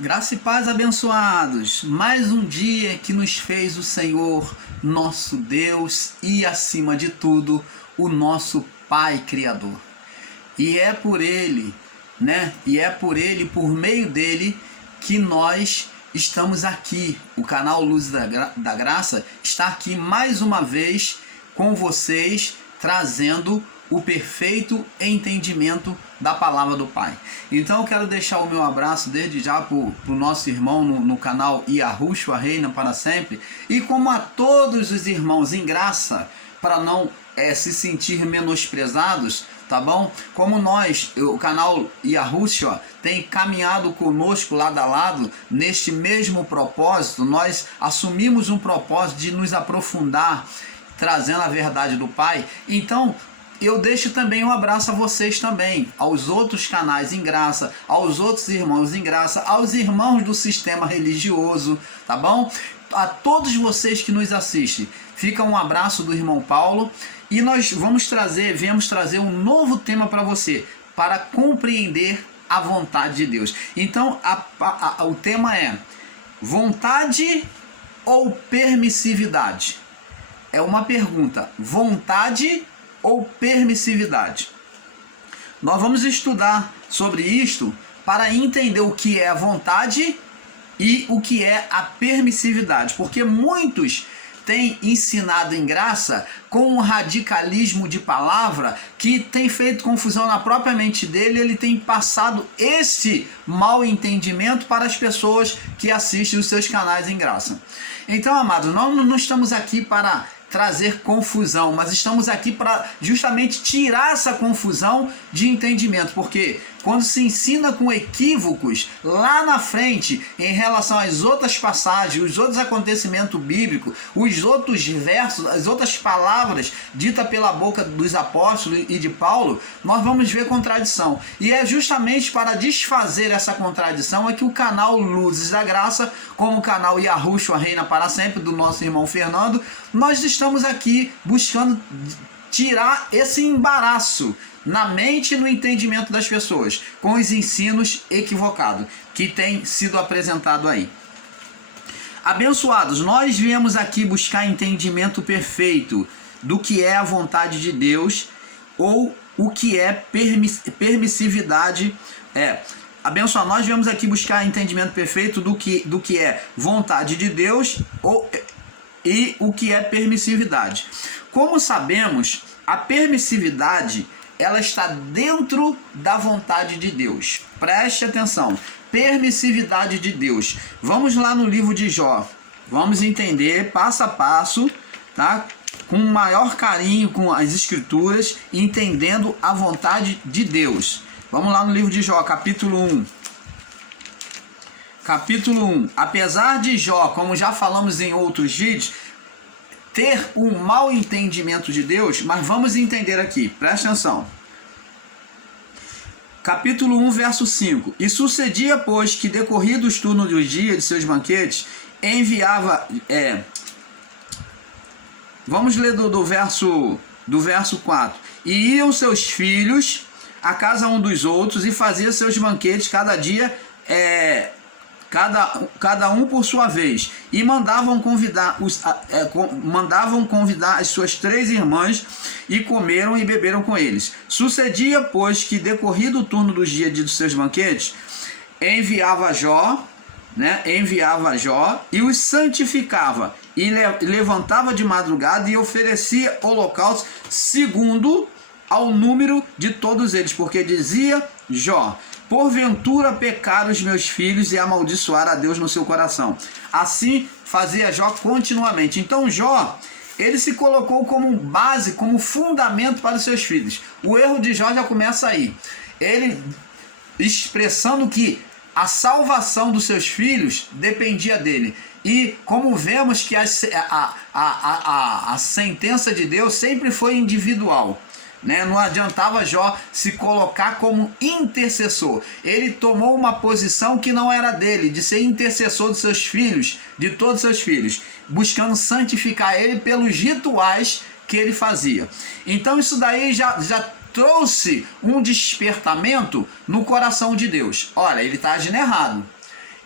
Graça e paz, abençoados. Mais um dia que nos fez o Senhor, nosso Deus e, acima de tudo, o nosso Pai Criador. E é por Ele, por meio dele, que nós estamos aqui. O canal Luz da Graça está aqui mais uma vez com vocês, trazendo o perfeito entendimento da palavra do Pai. Então eu quero deixar o meu abraço desde já para o nosso irmão no canal Yahushua Reina para sempre, e como a todos os irmãos em graça, para não se sentir menosprezados, tá bom? Como nós, o canal Yahushua, tem caminhado conosco lado a lado neste mesmo propósito, nós assumimos um propósito de nos aprofundar, trazendo a verdade do Pai. Então eu deixo também um abraço a vocês também, aos outros canais em graça, aos outros irmãos em graça, aos irmãos do sistema religioso, tá bom? A todos vocês que nos assistem, fica um abraço do irmão Paulo, e nós viemos trazer um novo tema para você, para compreender a vontade de Deus. Então o tema é vontade ou permissividade? É uma pergunta, vontade ou permissividade? Nós vamos estudar sobre isto para entender o que é a vontade e o que é a permissividade, porque muitos têm ensinado em graça com um radicalismo de palavra que tem feito confusão na própria mente dele. Ele tem passado esse mal entendimento para as pessoas que assistem os seus canais em graça. Então, amados, nós não estamos aqui para trazer confusão, mas estamos aqui para justamente tirar essa confusão de entendimento, porque quando se ensina com equívocos lá na frente em relação às outras passagens, os outros acontecimentos bíblicos, os outros versos, as outras palavras ditas pela boca dos apóstolos e de Paulo, nós vamos ver contradição. E é justamente para desfazer essa contradição é que o canal Luzes da Graça, como o canal Yahushua Reina para Sempre, do nosso irmão Fernando, nós estamos aqui buscando tirar esse embaraço na mente e no entendimento das pessoas com os ensinos equivocados que tem sido apresentado aí. Abençoados, nós viemos aqui buscar entendimento perfeito do que é a vontade de Deus ou o que é permissividade. Abençoados, nós viemos aqui buscar entendimento perfeito do que é vontade de Deus e o que é permissividade. Como sabemos, a permissividade ela está dentro da vontade de Deus. Preste atenção. Permissividade de Deus. Vamos lá no livro de Jó. Vamos entender passo a passo, tá? Com maior carinho com as escrituras, entendendo a vontade de Deus. Vamos lá no livro de Jó, capítulo 1. Capítulo 1. Apesar de Jó, como já falamos em outros vídeos, ter um mau entendimento de Deus, mas vamos entender aqui, presta atenção. Capítulo 1, verso 5. E sucedia, pois, que decorridos os turnos dos dias de seus banquetes, enviava... Vamos ler do verso 4. E iam seus filhos a casa um dos outros e fazia seus banquetes cada dia... Cada um por sua vez, e mandavam convidar as suas 3 irmãs, e comeram e beberam com eles. Sucedia, pois, que decorrido o turno dos dias dos seus banquetes, enviava Jó e os santificava, e levantava de madrugada e oferecia holocausto segundo ao número de todos eles, porque dizia Jó: porventura pecaram os meus filhos e amaldiçoaram a Deus no seu coração. Assim fazia Jó continuamente. Então Jó, ele se colocou como base, como fundamento para os seus filhos. O erro de Jó já começa aí. Ele expressando que a salvação dos seus filhos dependia dele. E como vemos que a sentença de Deus sempre foi individual. Não adiantava Jó se colocar como intercessor. Ele tomou uma posição que não era dele, de ser intercessor dos seus filhos, de todos os seus filhos, buscando santificar ele pelos rituais que ele fazia. Então isso daí já trouxe um despertamento no coração de Deus. Olha, ele está agindo errado.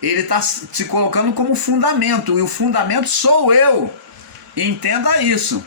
Ele está se colocando como fundamento, e o fundamento sou eu. Entenda isso.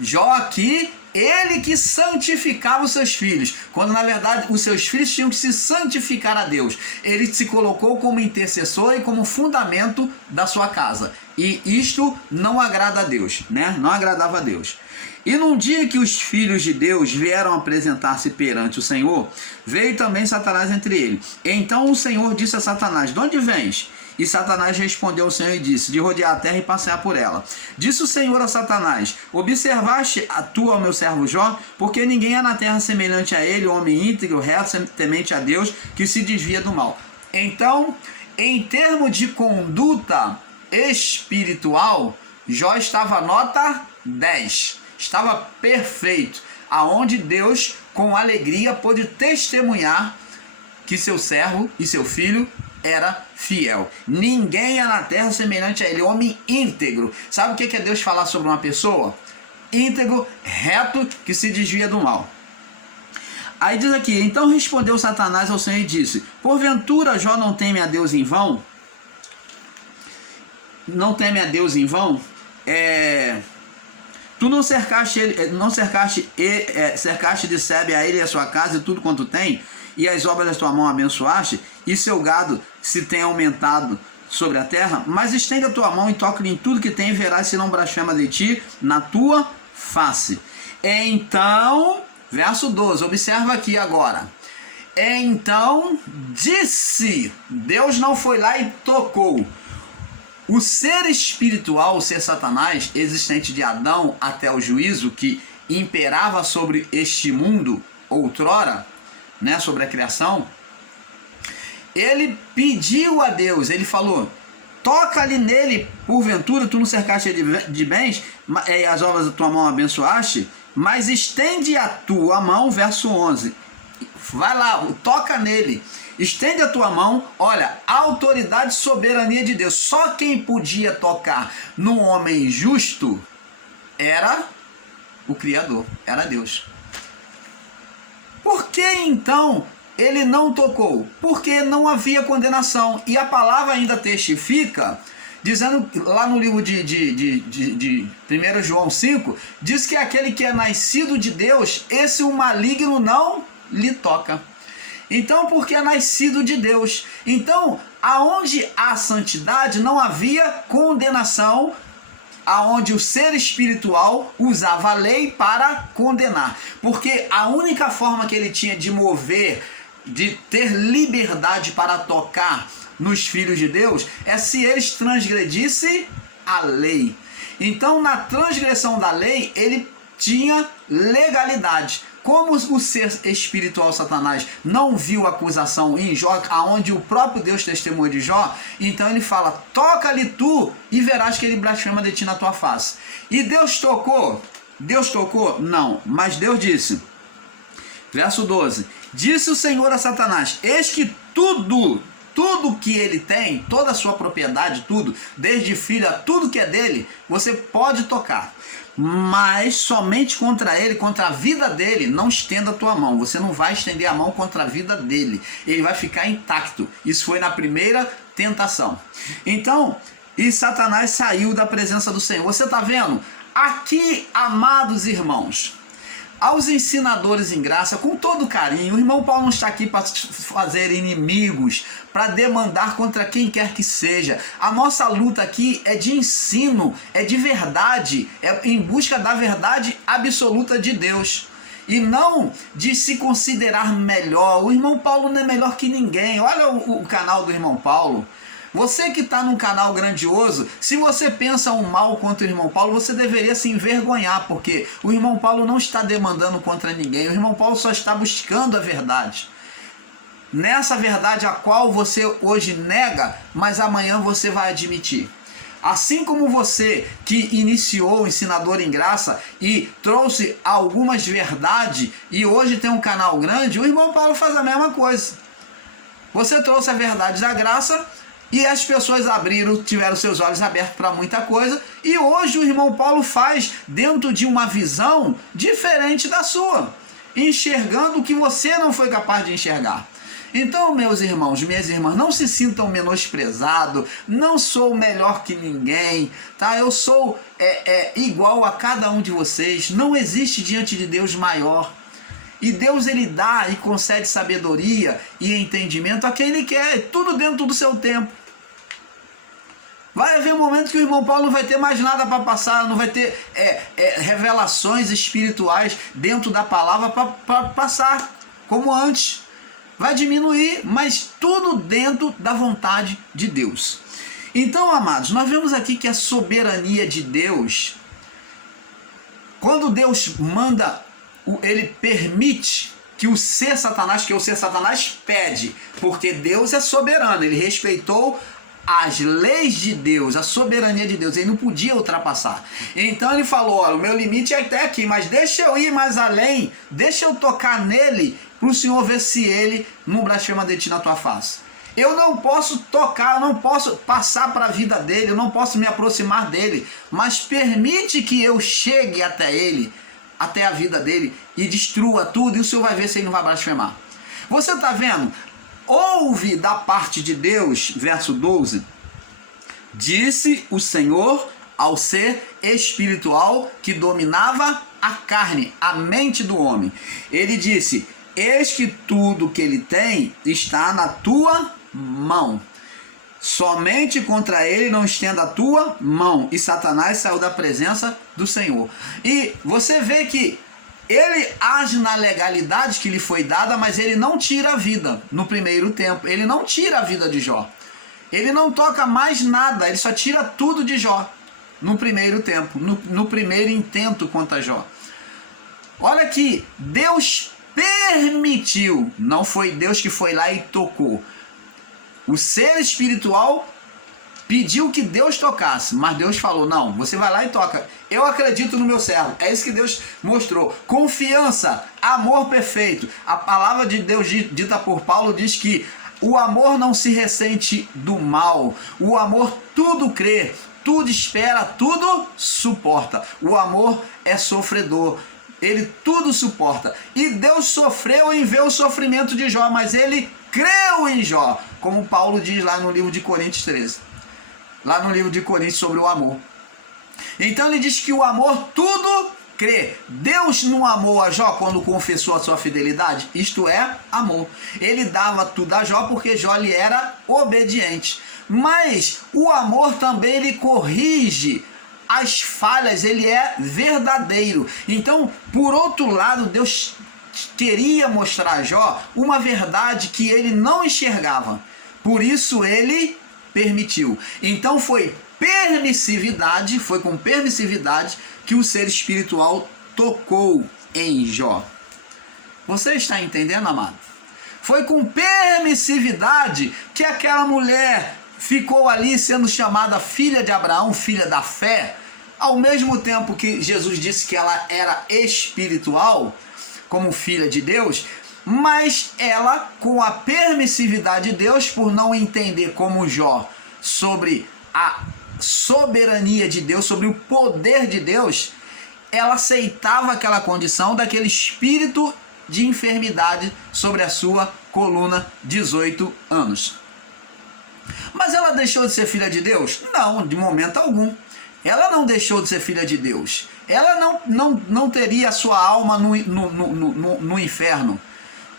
Jó aqui, ele que santificava os seus filhos, quando na verdade os seus filhos tinham que se santificar a Deus. Ele se colocou como intercessor e como fundamento da sua casa. E isto não agrada a Deus, né? Não agradava a Deus. E num dia que os filhos de Deus vieram apresentar-se perante o Senhor, veio também Satanás entre eles. Então o Senhor disse a Satanás: de onde vens? E Satanás respondeu ao Senhor e disse: de rodear a terra e passear por ela. Disse o Senhor a Satanás: observaste tu ao meu servo Jó? Porque ninguém há na terra semelhante a ele, homem íntegro, reto, temente a Deus, que se desvia do mal. Então, em termos de conduta espiritual, Jó estava nota 10. Estava perfeito, aonde Deus com alegria pôde testemunhar que seu servo e seu filho era fiel. Ninguém é na terra semelhante a ele, homem íntegro. Sabe o que é Deus falar sobre uma pessoa? Íntegro, reto, que se desvia do mal. Aí diz aqui: então respondeu Satanás ao Senhor e disse: porventura Jó não teme a Deus em vão? Não teme a Deus em vão? Tu não cercaste de sebe a ele e a sua casa e tudo quanto tem, e as obras da tua mão abençoaste, e seu gado se tem aumentado sobre a terra? Mas estende a tua mão e toca-lhe em tudo que tem, e verás se não blasfema de ti na tua face. Então, verso 12, observa aqui agora. Então disse, Deus não foi lá e tocou. O ser espiritual, o ser Satanás, existente de Adão até o juízo, que imperava sobre este mundo outrora, né, sobre a criação, ele pediu a Deus, ele falou: toca-lhe nele, porventura tu não cercaste ele de bens, e as obras da tua mão abençoaste, mas estende a tua mão, verso 11, vai lá, toca nele. Estende a tua mão, olha, a autoridade e soberania de Deus. Só quem podia tocar no homem justo era o Criador, era Deus. Por que então ele não tocou? Porque não havia condenação. E a palavra ainda testifica, dizendo lá no livro de 1 João 5, diz que aquele que é nascido de Deus, esse o maligno não lhe toca. Então, porque é nascido de Deus. Então, aonde há santidade, não havia condenação, aonde o ser espiritual usava a lei para condenar. Porque a única forma que ele tinha de mover, de ter liberdade para tocar nos filhos de Deus, é se eles transgredissem a lei. Então, na transgressão da lei, ele tinha legalidade. Como o ser espiritual Satanás não viu acusação em Jó, aonde o próprio Deus testemunha de Jó, então ele fala: toca-lhe tu e verás que ele blasfema de ti na tua face. E Deus tocou? Deus tocou? Não. Mas Deus disse, verso 12, disse o Senhor a Satanás: eis que tudo que ele tem, toda a sua propriedade, tudo, desde filho a tudo que é dele, você pode tocar. Mas somente contra ele, contra a vida dele, não estenda a tua mão. Você não vai estender a mão contra a vida dele. Ele vai ficar intacto. Isso foi na primeira tentação. Então, e Satanás saiu da presença do Senhor. Você está vendo? Aqui, amados irmãos, aos ensinadores em graça, com todo carinho, o irmão Paulo não está aqui para fazer inimigos, para demandar contra quem quer que seja. A nossa luta aqui é de ensino, é de verdade, é em busca da verdade absoluta de Deus. E não de se considerar melhor. O irmão Paulo não é melhor que ninguém. Olha o canal do irmão Paulo. Você que está num canal grandioso, se você pensa um mal contra o irmão Paulo, você deveria se envergonhar, porque o irmão Paulo não está demandando contra ninguém. O irmão Paulo só está buscando a verdade. Nessa verdade a qual você hoje nega, mas amanhã você vai admitir. Assim como você que iniciou o Ensinador em Graça e trouxe algumas verdades e hoje tem um canal grande, o irmão Paulo faz a mesma coisa. Você trouxe a verdade da graça e as pessoas tiveram seus olhos abertos para muita coisa, e hoje o irmão Paulo faz dentro de uma visão diferente da sua, enxergando o que você não foi capaz de enxergar. Então, meus irmãos, minhas irmãs, não se sintam menosprezados, não sou melhor que ninguém, tá? Eu sou igual a cada um de vocês, não existe diante de Deus maior. E Deus, ele dá e concede sabedoria e entendimento a quem ele quer, tudo dentro do seu tempo. Vai haver um momento que o irmão Paulo não vai ter mais nada para passar, não vai ter revelações espirituais dentro da palavra para passar, como antes. Vai diminuir, mas tudo dentro da vontade de Deus. Então, amados, nós vemos aqui que a soberania de Deus, quando Deus manda, ele permite que o ser Satanás, que o ser Satanás pede, porque Deus é soberano, ele respeitou as leis de Deus, a soberania de Deus, ele não podia ultrapassar. Então ele falou, olha, o meu limite é até aqui, mas deixa eu ir mais além, deixa eu tocar nele, para o Senhor ver se ele não blasfema de ti na tua face. Eu não posso tocar, eu não posso passar para a vida dele, eu não posso me aproximar dele, mas permite que eu chegue até ele, até a vida dele, e destrua tudo, e o Senhor vai ver se ele não vai blasfemar. Você está vendo? Ouve da parte de Deus, verso 12, disse o Senhor ao ser espiritual que dominava a carne, a mente do homem. Ele disse, eis que tudo que ele tem está na tua mão. Somente contra ele não estenda a tua mão. E Satanás saiu da presença do Senhor. E você vê que ele age na legalidade que lhe foi dada, mas ele não tira a vida no primeiro tempo. Ele não tira a vida de Jó. Ele não toca mais nada, ele só tira tudo de Jó no primeiro tempo, no primeiro intento contra Jó. Olha aqui, Deus permitiu, não foi Deus que foi lá e tocou. O ser espiritual pediu que Deus tocasse, mas Deus falou, não, você vai lá e toca. Eu acredito no meu servo. É isso que Deus mostrou. Confiança, amor perfeito. A palavra de Deus dita por Paulo diz que o amor não se ressente do mal. O amor tudo crê, tudo espera, tudo suporta. O amor é sofredor. Ele tudo suporta. E Deus sofreu em ver o sofrimento de Jó, mas ele creu em Jó, como Paulo diz lá no livro de Coríntios 13. Lá no livro de Coríntios sobre o amor. Então ele diz que o amor tudo crê. Deus não amou a Jó quando confessou a sua fidelidade? Isto é amor. Ele dava tudo a Jó porque Jó lhe era obediente. Mas o amor também ele corrige as falhas, ele é verdadeiro. Então, por outro lado, Deus queria mostrar a Jó uma verdade que ele não enxergava. Por isso ele permitiu. Então foi permissividade, foi com permissividade que o ser espiritual tocou em Jó. Você está entendendo, amado? Foi com permissividade que aquela mulher ficou ali sendo chamada filha de Abraão, filha da fé, ao mesmo tempo que Jesus disse que ela era espiritual, como filha de Deus, mas ela, com a permissividade de Deus, por não entender como Jó sobre a soberania de Deus, sobre o poder de Deus, ela aceitava aquela condição daquele espírito de enfermidade sobre a sua coluna, 18 anos. Mas ela deixou de ser filha de Deus? Não, de momento algum. Ela não deixou de ser filha de Deus. Ela não teria a sua alma no inferno.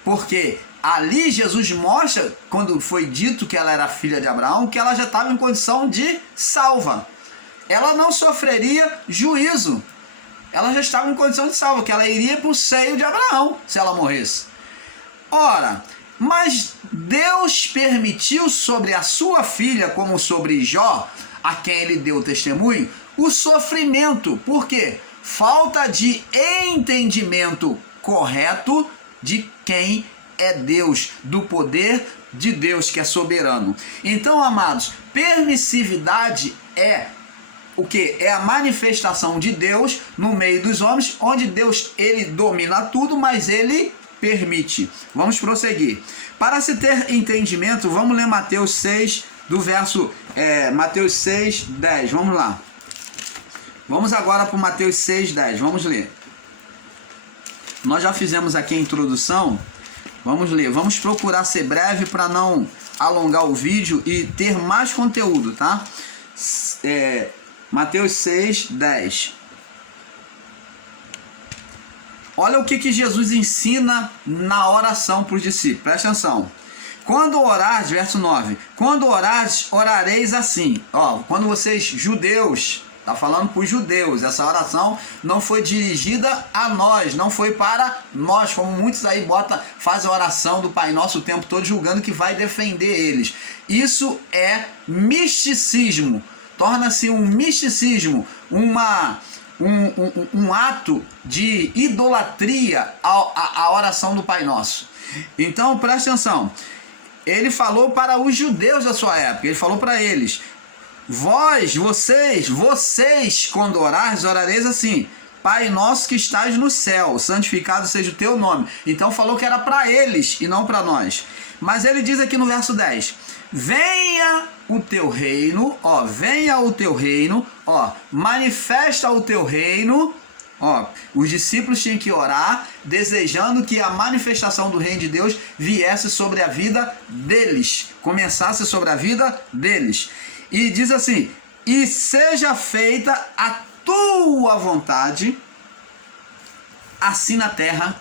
Porque ali Jesus mostra, quando foi dito que ela era filha de Abraão, que ela já estava em condição de salva. Ela não sofreria juízo. Ela já estava em condição de salva, que ela iria para o seio de Abraão, se ela morresse. Ora, mas Deus permitiu sobre a sua filha, como sobre Jó, a quem ele deu testemunho, o sofrimento. Por quê? Falta de entendimento correto de quem é Deus, do poder de Deus que é soberano. Então, amados, permissividade é o que? É a manifestação de Deus no meio dos homens, onde Deus ele domina tudo, mas ele permite. Vamos prosseguir. Para se ter entendimento, vamos ler Mateus 6, do verso Mateus 6, 10. Vamos lá. Vamos agora para Mateus 6, 10. Vamos ler. Nós já fizemos aqui a introdução, Vamos ler, vamos procurar ser breve para não alongar o vídeo e ter mais conteúdo, tá? Mateus 6, 10. Olha o que Jesus ensina na oração para os discípulos, presta atenção. Quando orares, verso 9, quando orares, orareis assim. Quando vocês, judeus, está falando para os judeus, essa oração não foi dirigida a nós, não foi para nós, como muitos aí fazem a oração do Pai Nosso o tempo todo, julgando que vai defender eles. Isso é misticismo, torna-se um misticismo, um ato de idolatria à oração do Pai Nosso. Então, presta atenção. Ele falou para os judeus da sua época, ele falou para eles: vocês, quando orares, orareis assim: Pai nosso que estás no céu, santificado seja o teu nome. Então falou que era para eles e não para nós. Mas ele diz aqui no verso 10: venha o teu reino, venha o teu reino, manifesta o teu reino. Os discípulos tinham que orar, desejando que a manifestação do reino de Deus viesse sobre a vida deles, começasse sobre a vida deles. E diz assim: e seja feita a tua vontade, assim na terra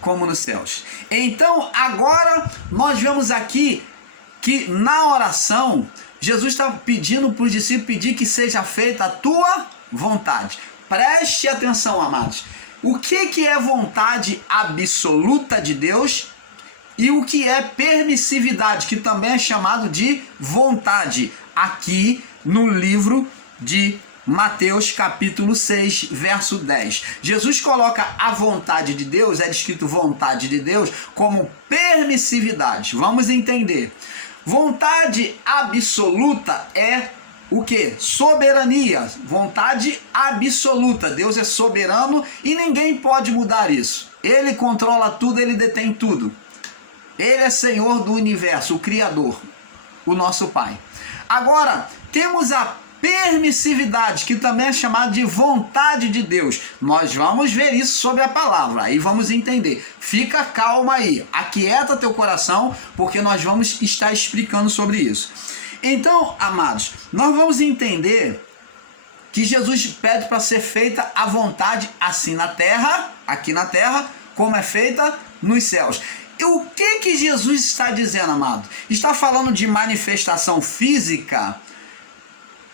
como nos céus. Então, agora nós vemos aqui que na oração, Jesus está pedindo para os discípulos pedir que seja feita a tua vontade. Preste atenção, amados. O que é vontade absoluta de Deus e o que é permissividade, que também é chamado de vontade, aqui no livro de Mateus capítulo 6, verso 10. Jesus coloca a vontade de Deus, é descrito vontade de Deus, como permissividade. Vamos entender. Vontade absoluta é o que? Soberania, vontade absoluta. Deus é soberano e ninguém pode mudar isso. Ele controla tudo, ele detém tudo. Ele é Senhor do universo, o Criador, o nosso Pai. Agora, temos a permissividade, que também é chamada de vontade de Deus. Nós vamos ver isso sobre a palavra, aí vamos entender. Fica calma aí, aquieta teu coração, porque nós vamos estar explicando sobre isso. Então, amados, nós vamos entender que Jesus pede para ser feita a vontade assim na terra, aqui na terra, como é feita nos céus. E o que Jesus está dizendo, amado? Está falando de manifestação física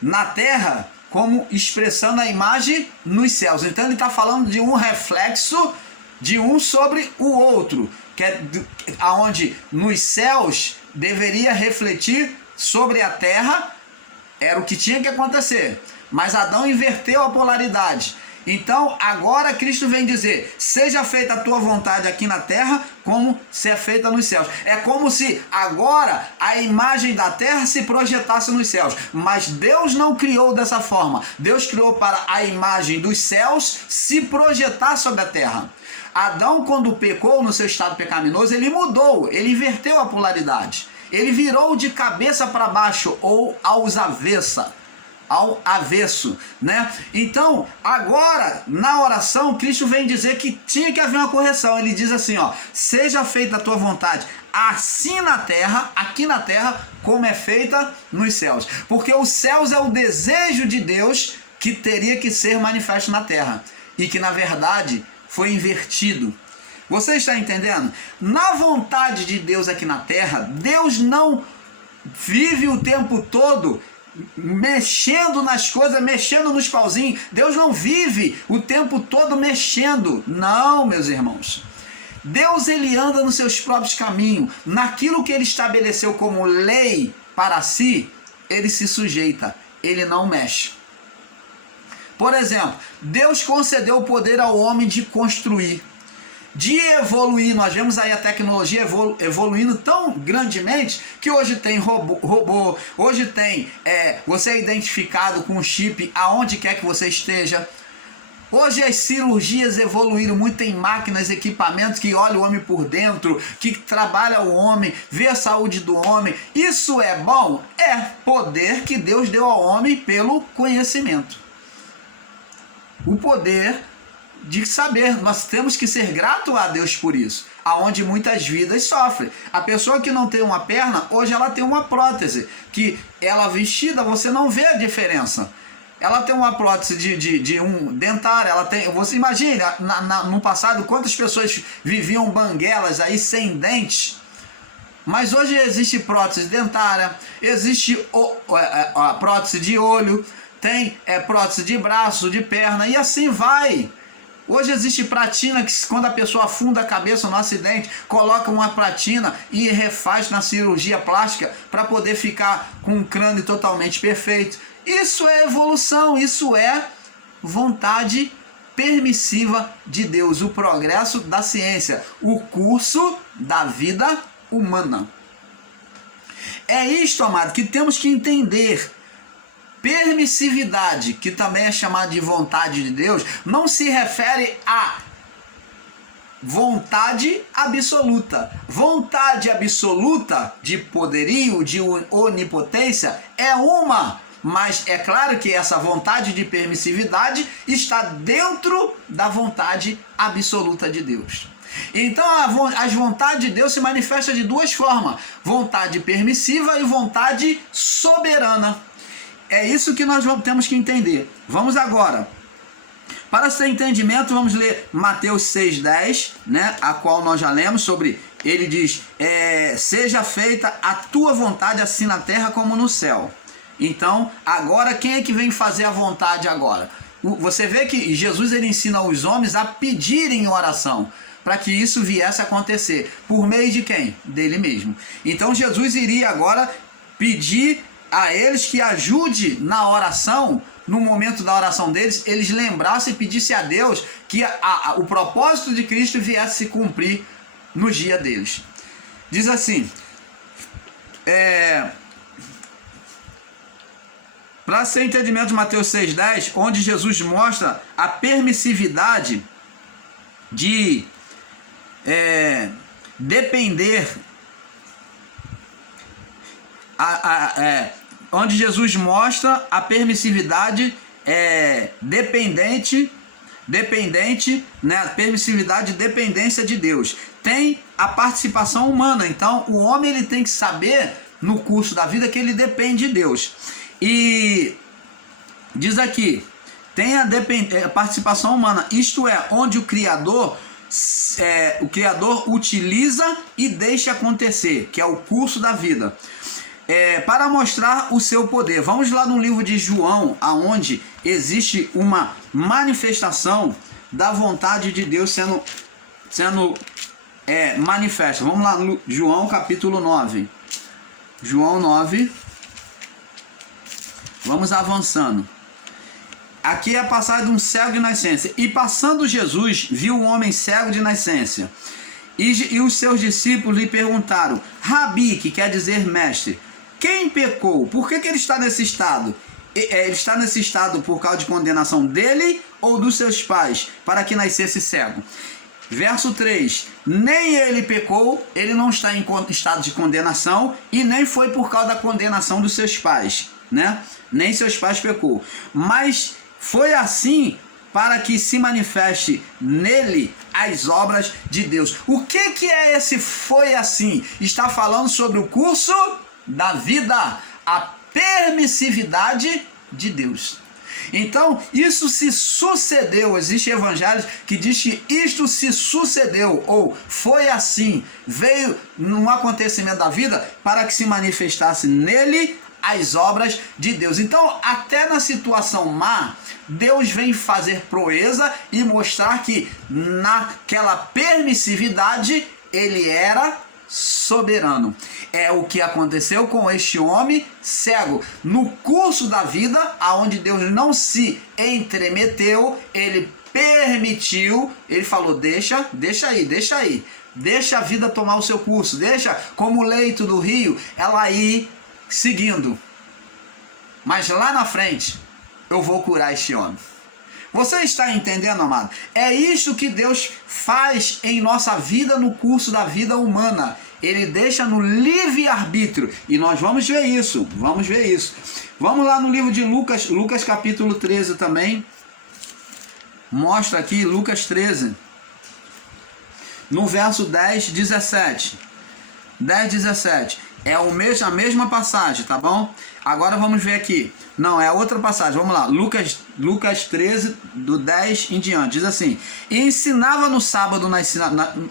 na terra, como expressando a imagem nos céus. Então ele está falando de um reflexo de um sobre o outro, que é aonde nos céus deveria refletir sobre a terra, era o que tinha que acontecer, mas Adão inverteu a polaridade. Então agora Cristo vem dizer: seja feita a tua vontade aqui na terra como se é feita nos céus. É como se agora a imagem da terra se projetasse nos céus, mas Deus não criou dessa forma. Deus criou para a imagem dos céus se projetar sobre a terra. Adão, quando pecou no seu estado pecaminoso, ele mudou, ele inverteu a polaridade. Ele virou de cabeça para baixo, ou ao avesso, né? Então, agora, na oração, Cristo vem dizer que tinha que haver uma correção. Ele diz assim, seja feita a tua vontade, assim na terra, aqui na terra, como é feita nos céus. Porque os céus é o desejo de Deus que teria que ser manifesto na terra, e que, na verdade, foi invertido. Você está entendendo? Na vontade de Deus aqui na terra, Deus não vive o tempo todo mexendo nas coisas, mexendo nos pauzinhos. Deus não vive o tempo todo mexendo. Não, meus irmãos. Deus, ele anda nos seus próprios caminhos. Naquilo que ele estabeleceu como lei para si, ele se sujeita. Ele não mexe. Por exemplo, Deus concedeu o poder ao homem de construir, de evoluir. Nós vemos aí a tecnologia evoluindo tão grandemente que hoje tem robô, hoje tem você é identificado com um chip aonde quer que você esteja. Hoje as cirurgias evoluíram muito, tem máquinas, equipamentos que olham o homem por dentro, que trabalha o homem, vê a saúde do homem. Isso é bom? É poder que Deus deu ao homem pelo conhecimento. O poder de saber, nós temos que ser gratos a Deus por isso. aonde muitas vidas sofrem. A pessoa que não tem uma perna, hoje ela tem uma prótese, que ela vestida, você não vê a diferença. Ela tem uma prótese de um dentário, ela tem. Você imagina, no passado, quantas pessoas viviam banguelas aí sem dentes. Mas hoje existe prótese dentária, existe a prótese de olho, tem prótese de braço, de perna, e assim vai. Hoje existe pratina, que quando a pessoa afunda a cabeça no acidente, coloca uma pratina e refaz na cirurgia plástica para poder ficar com um crânio totalmente perfeito. Isso é evolução, isso é vontade permissiva de Deus, o progresso da ciência, o curso da vida humana. É isto, amado, que temos que entender. Permissividade, que também é chamada de vontade de Deus, não se refere a vontade absoluta. Vontade absoluta de poderio, de onipotência, é uma. Mas é claro que essa vontade de permissividade está dentro da vontade absoluta de Deus. Então as vontades de Deus se manifestam de duas formas: vontade permissiva e vontade soberana. É isso que nós temos que entender. Vamos agora. Para seu entendimento, vamos ler Mateus 6,10, né, a qual nós já lemos sobre. Ele diz: seja feita a tua vontade assim na terra como no céu. Então, agora quem é que vem fazer a vontade agora? Você vê que Jesus ele ensina os homens a pedirem oração, para que isso viesse a acontecer. Por meio de quem? Dele mesmo. Então Jesus iria agora pedir a eles que ajude na oração, no momento da oração deles, eles lembrassem e pedissem a Deus que o propósito de Cristo viesse se cumprir no dia deles. Diz assim, para ser entendimento de Mateus 6,10, onde Jesus mostra a permissividade de depender, onde Jesus mostra a permissividade dependente, né, permissividade e dependência de Deus. Tem a participação humana, então o homem ele tem que saber no curso da vida que ele depende de Deus. E diz aqui, tem a participação humana, isto é, onde o Criador utiliza e deixa acontecer, que é o curso da vida, para mostrar o seu poder. Vamos lá no livro de João, aonde existe uma manifestação da vontade de Deus sendo manifesta. Vamos lá no João capítulo 9. João 9. Vamos avançando. Aqui é a passagem de um cego de nascença. E passando Jesus, viu um homem cego de nascença. E os seus discípulos lhe perguntaram: Rabi, que quer dizer mestre, quem pecou? Por que ele está nesse estado? Ele está nesse estado por causa de condenação dele ou dos seus pais, para que nascesse cego? Verso 3, nem ele pecou, ele não está em estado de condenação, e nem foi por causa da condenação dos seus pais, né? Nem seus pais pecou, mas foi assim para que se manifeste nele as obras de Deus. O que é esse foi assim? Está falando sobre o curso da vida, a permissividade de Deus. Então, isso se sucedeu. Existem evangelhos que diz que isto se sucedeu, ou foi assim, veio num acontecimento da vida para que se manifestasse nele as obras de Deus. Então, até na situação má, Deus vem fazer proeza e mostrar que naquela permissividade ele era soberano. É o que aconteceu com este homem cego. No curso da vida, aonde Deus não se entremeteu, ele permitiu, ele falou: deixa aí, deixa a vida tomar o seu curso, deixa como o leito do rio, ela ir seguindo. Mas lá na frente, eu vou curar este homem. Você está entendendo, amado? É isso que Deus faz em nossa vida, no curso da vida humana. Ele deixa no livre-arbítrio. E nós vamos ver isso. Vamos lá no livro de Lucas, Lucas capítulo 13 também. Mostra aqui, Lucas 13. no verso 10, 17. 10, 17. É a mesma passagem, tá bom? Agora vamos ver aqui. Não, é outra passagem. Vamos lá. Lucas 13, do 10 em diante. Diz assim: e ensinava no sábado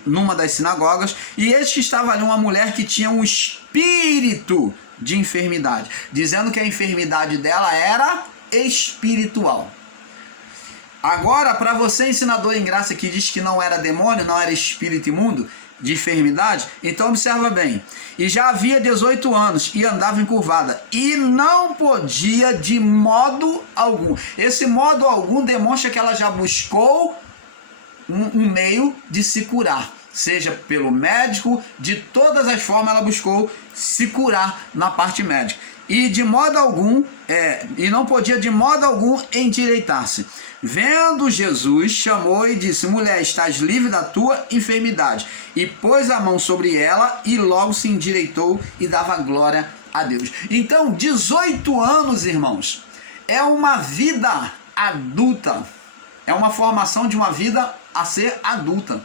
numa das sinagogas, e eis que estava ali uma mulher que tinha um espírito de enfermidade, dizendo que a enfermidade dela era espiritual. Agora, para você, ensinador em graça, que diz que não era demônio, não era espírito imundo de enfermidade, então observa bem. E já havia 18 anos e andava encurvada e não podia de modo algum. Esse modo algum demonstra que ela já buscou um meio de se curar, seja pelo médico, de todas as formas ela buscou se curar na parte médica. E de modo algum, e não podia de modo algum endireitar-se. Vendo Jesus, chamou e disse: mulher, estás livre da tua enfermidade. E pôs a mão sobre ela e logo se endireitou e dava glória a Deus. Então, 18 anos, irmãos, é uma vida adulta. É uma formação de uma vida a ser adulta,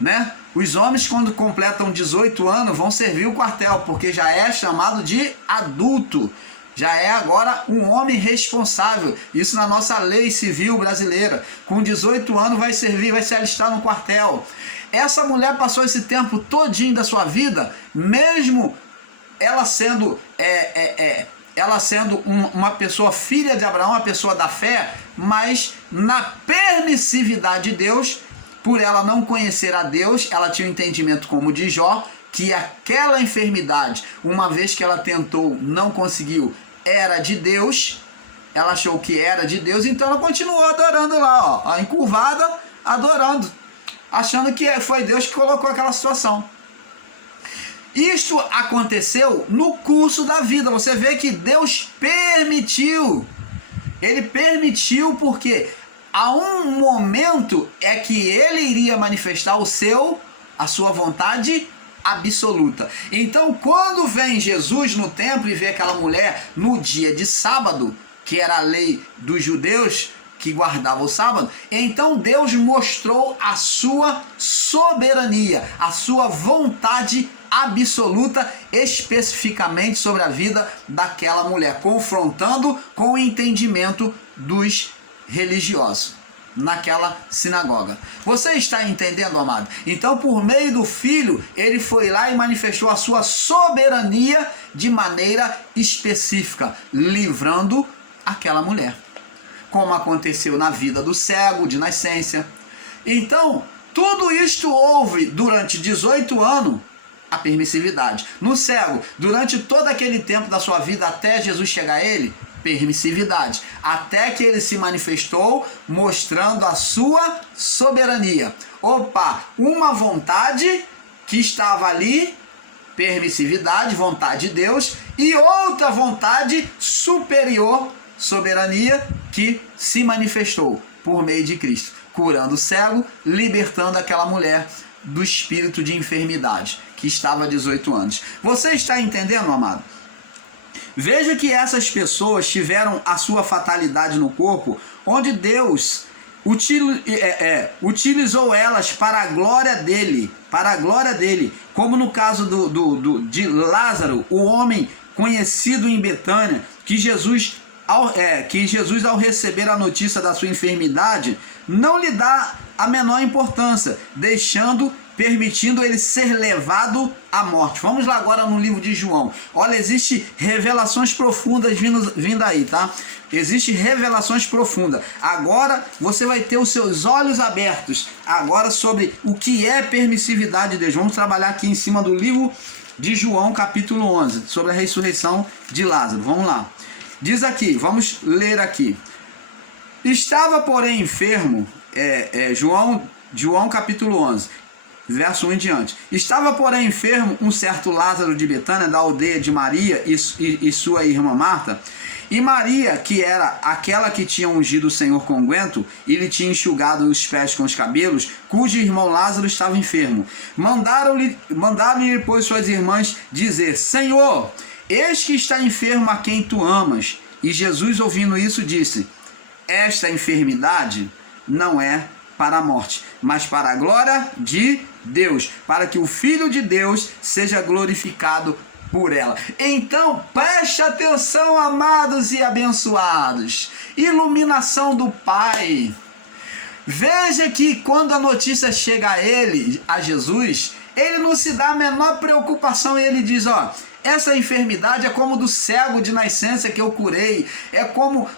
né? Os homens, quando completam 18 anos, vão servir o quartel, porque já é chamado de adulto. Já é agora um homem responsável. Isso na nossa lei civil brasileira. Com 18 anos vai servir, vai se alistar no quartel. Essa mulher passou esse tempo todinho da sua vida, mesmo ela sendo uma pessoa filha de Abraão, uma pessoa da fé, mas na permissividade de Deus, por ela não conhecer a Deus, ela tinha um entendimento como de Jó, que aquela enfermidade, uma vez que ela tentou, não conseguiu, era de Deus. Ela achou que era de Deus, então ela continuou adorando lá, ó, encurvada, adorando, achando que foi Deus que colocou aquela situação. Isto aconteceu no curso da vida. Você vê que Deus permitiu. Ele permitiu porque a um momento é que ele iria manifestar a sua vontade absoluta. Então, quando vem Jesus no templo e vê aquela mulher no dia de sábado, que era a lei dos judeus que guardava o sábado, então Deus mostrou a sua soberania, a sua vontade absoluta, especificamente sobre a vida daquela mulher, confrontando com o entendimento dos religiosos naquela sinagoga. Você está entendendo, amado? Então, por meio do Filho, ele foi lá e manifestou a sua soberania de maneira específica, livrando aquela mulher, como aconteceu na vida do cego de nascença. Então, tudo isto houve durante 18 anos, a permissividade. No cego, durante todo aquele tempo da sua vida até Jesus chegar a ele, permissividade, até que ele se manifestou mostrando a sua soberania. Opa, uma vontade que estava ali, permissividade, vontade de Deus, e outra vontade superior, soberania, que se manifestou por meio de Cristo, curando o cego, libertando aquela mulher do espírito de enfermidade que estava há 18 anos. Você está entendendo, amado? Veja que essas pessoas tiveram a sua fatalidade no corpo, onde Deus utilizou elas para a glória dele, como no caso de Lázaro, o homem conhecido em Betânia, que Jesus, ao receber a notícia da sua enfermidade, não lhe dá a menor importância, permitindo ele ser levado à morte. Vamos lá agora no livro de João. Olha, existe revelações profundas vindo aí, tá? Existe revelações profundas. Agora você vai ter os seus olhos abertos agora sobre o que é permissividade de Deus. Vamos trabalhar aqui em cima do livro de João, capítulo 11, sobre a ressurreição de Lázaro. Vamos lá. Diz aqui, vamos ler aqui. Estava, porém, enfermo, João capítulo 11, verso 1 em diante. Estava, porém, enfermo um certo Lázaro de Betânia, da aldeia de Maria e sua irmã Marta. E Maria, que era aquela que tinha ungido o Senhor com unguento e lhe tinha enxugado os pés com os cabelos, cujo irmão Lázaro estava enfermo. Mandaram-lhe, pois, suas irmãs dizer: Senhor, eis que está enfermo a quem tu amas. E Jesus, ouvindo isso, disse: esta enfermidade não é para a morte, mas para a glória de Deus, para que o Filho de Deus seja glorificado por ela. Então, preste atenção, amados e abençoados. Iluminação do Pai. Veja que quando a notícia chega a ele, a Jesus, ele não se dá a menor preocupação e ele diz, ó, essa enfermidade é como do cego de nascença que eu curei, é como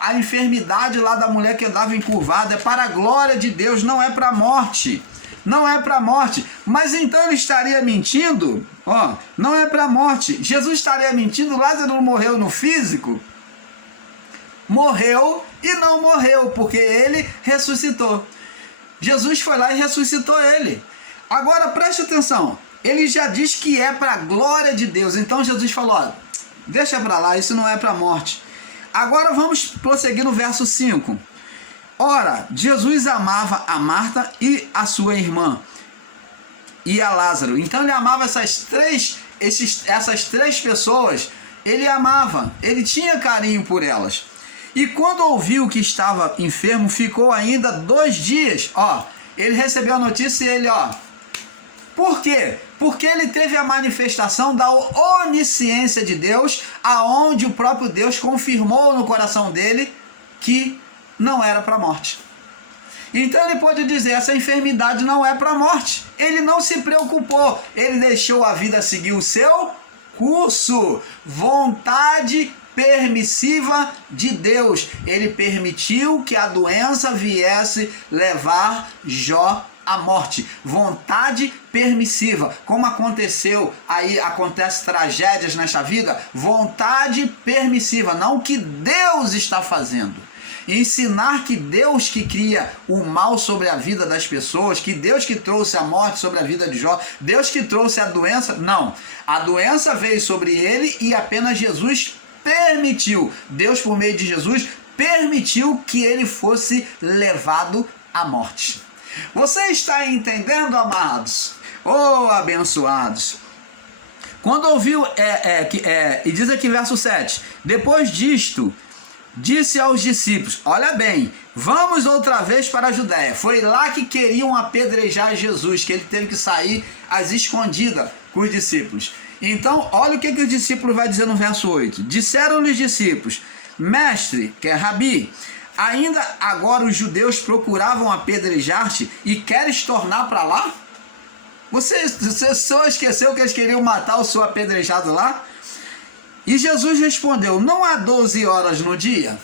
a enfermidade lá da mulher que andava encurvada, é para a glória de Deus, não é para a morte. Não é para a morte. Mas então ele estaria mentindo? Ó, não é para a morte. Jesus estaria mentindo? Lázaro não morreu no físico? Morreu e não morreu, porque ele ressuscitou. Jesus foi lá e ressuscitou ele. Agora preste atenção. Ele já diz que é para a glória de Deus. Então Jesus falou, ó, deixa para lá, isso não é para a morte. Agora vamos prosseguir no verso 5. Ora, Jesus amava a Marta e a sua irmã e a Lázaro. Então ele amava essas três pessoas. Ele amava, ele tinha carinho por elas. E quando ouviu que estava enfermo, ficou ainda 2 dias. Ó, ele recebeu a notícia e ele, ó, por quê? Porque ele teve a manifestação da onisciência de Deus, aonde o próprio Deus confirmou no coração dele que não era para a morte. Então ele pode dizer, essa enfermidade não é para a morte. Ele não se preocupou, ele deixou a vida seguir o seu curso. Vontade permissiva de Deus. Ele permitiu que a doença viesse levar Jó à morte. Vontade permissiva. Como aconteceu aí, acontece tragédias nesta vida, vontade permissiva, não o que Deus está fazendo. Ensinar que Deus que cria o mal sobre a vida das pessoas, que Deus que trouxe a morte sobre a vida de Jó, Deus que trouxe a doença, não. A doença veio sobre ele e apenas Jesus permitiu. Deus, por meio de Jesus, permitiu que ele fosse levado à morte. Você está entendendo, amados? Oh, abençoados! Quando ouviu, e diz aqui verso 7, depois disto, disse aos discípulos, olha bem, vamos outra vez para a Judéia. Foi lá que queriam apedrejar Jesus, que ele teve que sair às escondidas com os discípulos. Então, olha o que o discípulo vai dizer no verso 8. Disseram-lhe os discípulos, mestre, que é Rabi, ainda agora os judeus procuravam apedrejar-te e queres tornar para lá? Você só esqueceu que eles queriam matar o seu apedrejado lá? E Jesus respondeu, não há 12 horas no dia?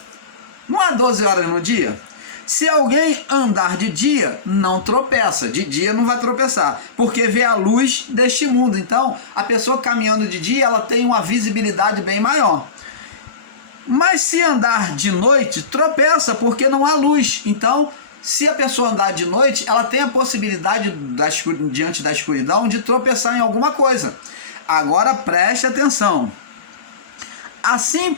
Não há 12 horas no dia? Se alguém andar de dia, não tropeça. De dia não vai tropeçar, porque vê a luz deste mundo. Então, a pessoa caminhando de dia, ela tem uma visibilidade bem maior. Mas se andar de noite, tropeça, porque não há luz. Então, se a pessoa andar de noite, ela tem a possibilidade, diante da escuridão, de tropeçar em alguma coisa. Agora, preste atenção. Assim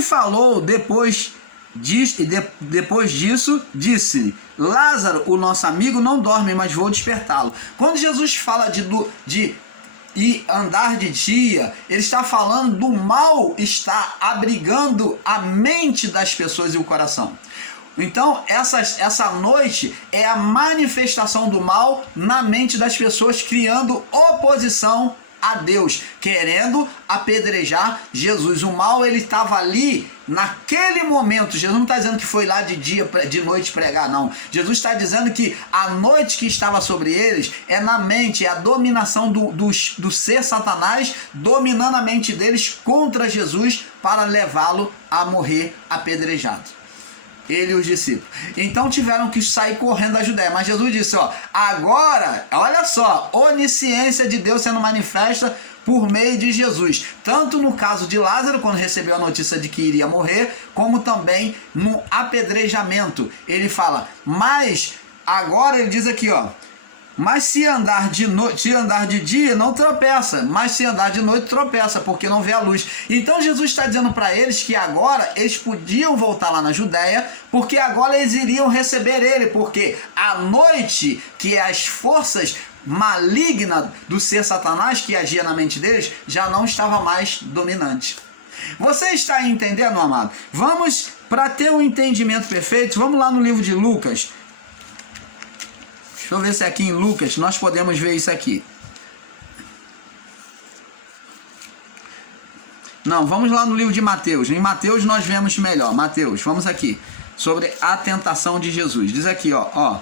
falou depois disso, disse: Lázaro, o nosso amigo, não dorme, mas vou despertá-lo. Quando Jesus fala de andar de dia, ele está falando do mal está abrigando a mente das pessoas e o coração. Então, essa noite é a manifestação do mal na mente das pessoas, criando oposição a Deus, querendo apedrejar Jesus. O mal, ele estava ali naquele momento. Jesus não está dizendo que foi lá de noite pregar, não. Jesus está dizendo que a noite que estava sobre eles é na mente, é a dominação do ser Satanás dominando a mente deles contra Jesus para levá-lo a morrer apedrejado. Ele e os discípulos. Então tiveram que sair correndo da Judéia. Mas Jesus disse, ó, agora, olha só, onisciência de Deus sendo manifesta por meio de Jesus. Tanto no caso de Lázaro, quando recebeu a notícia de que iria morrer, como também no apedrejamento. Ele fala, mas agora ele diz aqui, ó, mas se andar de dia, não tropeça. Mas se andar de noite, tropeça, porque não vê a luz. Então Jesus está dizendo para eles que agora eles podiam voltar lá na Judéia, porque agora eles iriam receber ele, porque a noite, que é as forças malignas do ser Satanás que agia na mente deles, já não estava mais dominante. Você está entendendo, amado? Vamos, para ter um entendimento perfeito, vamos lá no livro de Lucas. Deixa eu ver se aqui em Lucas nós podemos ver isso aqui. Não, vamos lá no livro de Mateus. Em Mateus nós vemos melhor. Mateus, vamos aqui. Sobre a tentação de Jesus. Diz aqui, ó.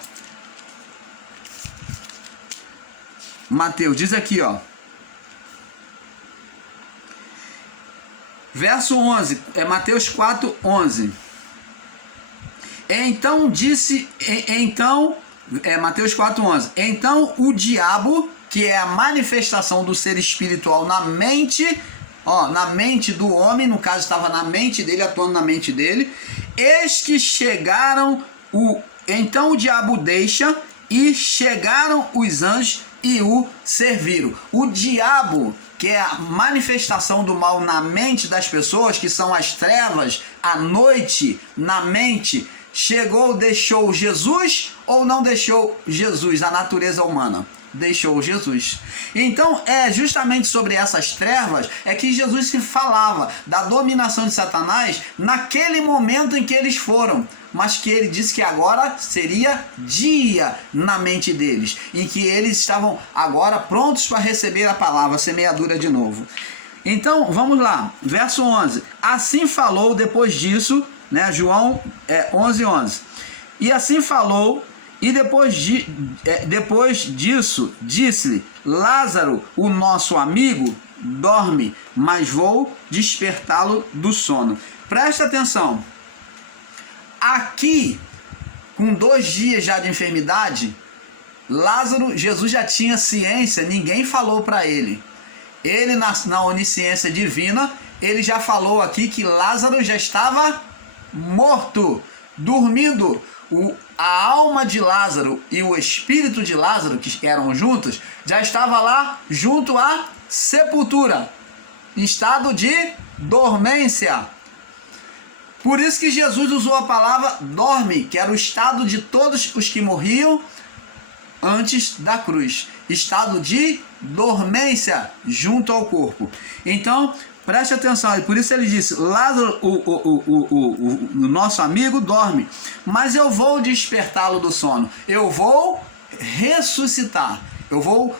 Mateus, diz aqui, ó. Verso 11. É Mateus 4, 11. Mateus 4, 11. Então o diabo, que é a manifestação do ser espiritual na mente... na mente do homem, no caso estava na mente dele, atuando na mente dele. Eis que chegaram então o diabo deixa e chegaram os anjos e o serviram. O diabo, que é a manifestação do mal na mente das pessoas, que são as trevas, a noite na mente, chegou, deixou Jesus ou não deixou Jesus, a natureza humana? Deixou Jesus. Então é justamente sobre essas trevas é que Jesus se falava da dominação de Satanás naquele momento em que eles foram, mas que ele disse que agora seria dia na mente deles, em que eles estavam agora prontos para receber a palavra, semeadura de novo. Então vamos lá, verso 11. Assim falou depois disso, né, João 11:11. E assim falou. E depois disso, disse-lhe: Lázaro, o nosso amigo, dorme, mas vou despertá-lo do sono. Presta atenção. Aqui, com 2 dias já de enfermidade, Lázaro, Jesus já tinha ciência, ninguém falou para ele. Ele, na onisciência divina, ele já falou aqui que Lázaro já estava morto, dormindo. A alma de Lázaro e o espírito de Lázaro, que eram juntos, já estava lá junto à sepultura, em estado de dormência. Por isso que Jesus usou a palavra dorme, que era o estado de todos os que morriam antes da cruz. Estado de dormência junto ao corpo. Então, preste atenção, e por isso ele disse: Lázaro, o nosso amigo, dorme, mas eu vou despertá-lo do sono. Eu vou ressuscitar. Eu vou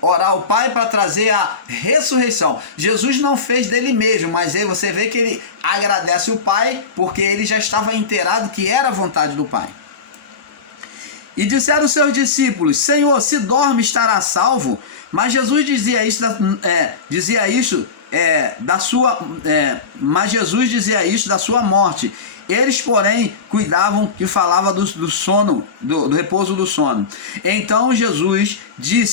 orar ao Pai para trazer a ressurreição. Jesus não fez dele mesmo, mas aí você vê que ele agradece o Pai, porque ele já estava inteirado que era a vontade do Pai. E disseram os seus discípulos: Senhor, se dorme, estará salvo. Mas Jesus dizia isso da sua morte. Eles, porém, cuidavam que falava do sono, do repouso do sono. Então Jesus disse